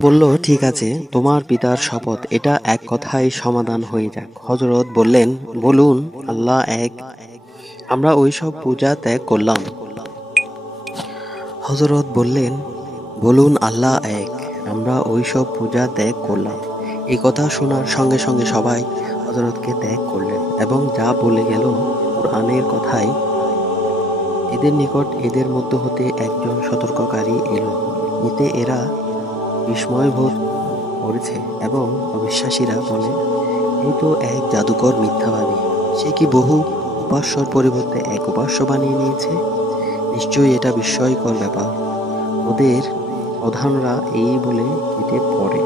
বলল, ঠিক আছে, তোমার পিতার শপথ, এটা এক কথায় সমাধান হয়ে যাক। হযরত বললেন, বলুন আল্লাহ এক। আমরা ওইসব পূজা ত্যাগ করলাম। হযরত বললেন, বলুন আল্লাহ এক। আমরা ওইসব পূজা ত্যাগ করলাম। এই কথা শোনার সঙ্গে সঙ্গে সবাই হযরতকে ত্যাগ করলেন এবং যা বলে গেল কুরআনের কথাই। এদের নিকট এদের মধ্য হতে একজন সতর্ককারী এলো। এতে এরা বিস্ময়বোধ করেছে এবং অবিশ্বাসীরা বলে, এই তো এক জাদুকর মিথ্যাবাদী। সে কি বহু উপাস্যর পরিবর্তে এক উপাস্য বানিয়ে নিয়েছে? নিশ্চয়ই এটা বিস্ময়কর ব্যাপার। ওদের প্রধানরা এই বলে কেটে পড়ে,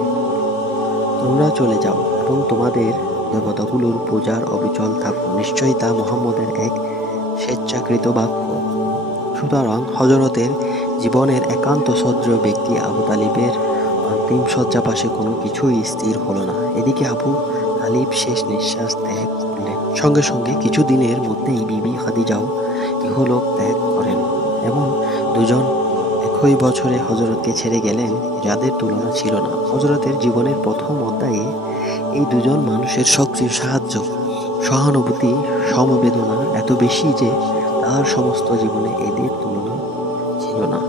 তোমরা চলে যাও এবং তোমাদের দেবতাগুলোর পূজার অবিচল থাকো। নিশ্চয়ই তা মুহাম্মদের এক স্বেচ্ছাকৃত বাক্য। সুতরাং হযরতের জীবনের একান্ত শ্রদ্ধেয় ব্যক্তি আবু তালিবের অন্তিম শয্যাপাশে কোনো কিছুই স্থির হলো না। এদিকে আবু তালিব শেষ নিঃশ্বাস ত্যাগ করলেন। সঙ্গে সঙ্গে কিছুদিনের মধ্যেই বিবি খাদিজাও ইহলোক ত্যাগ করেন। এমন দুজন একই বছরে হযরতকে ছেড়ে গেলেন, যাদের তুলনা ছিল না। হযরতের জীবনের প্রথম অধ্যায়ে এই দুজন মানুষের সক্রিয় সাহায্য, সহানুভূতি, সমবেদনা এত বেশি যে তার সমস্ত জীবনে এদের তুলনা ছিল না।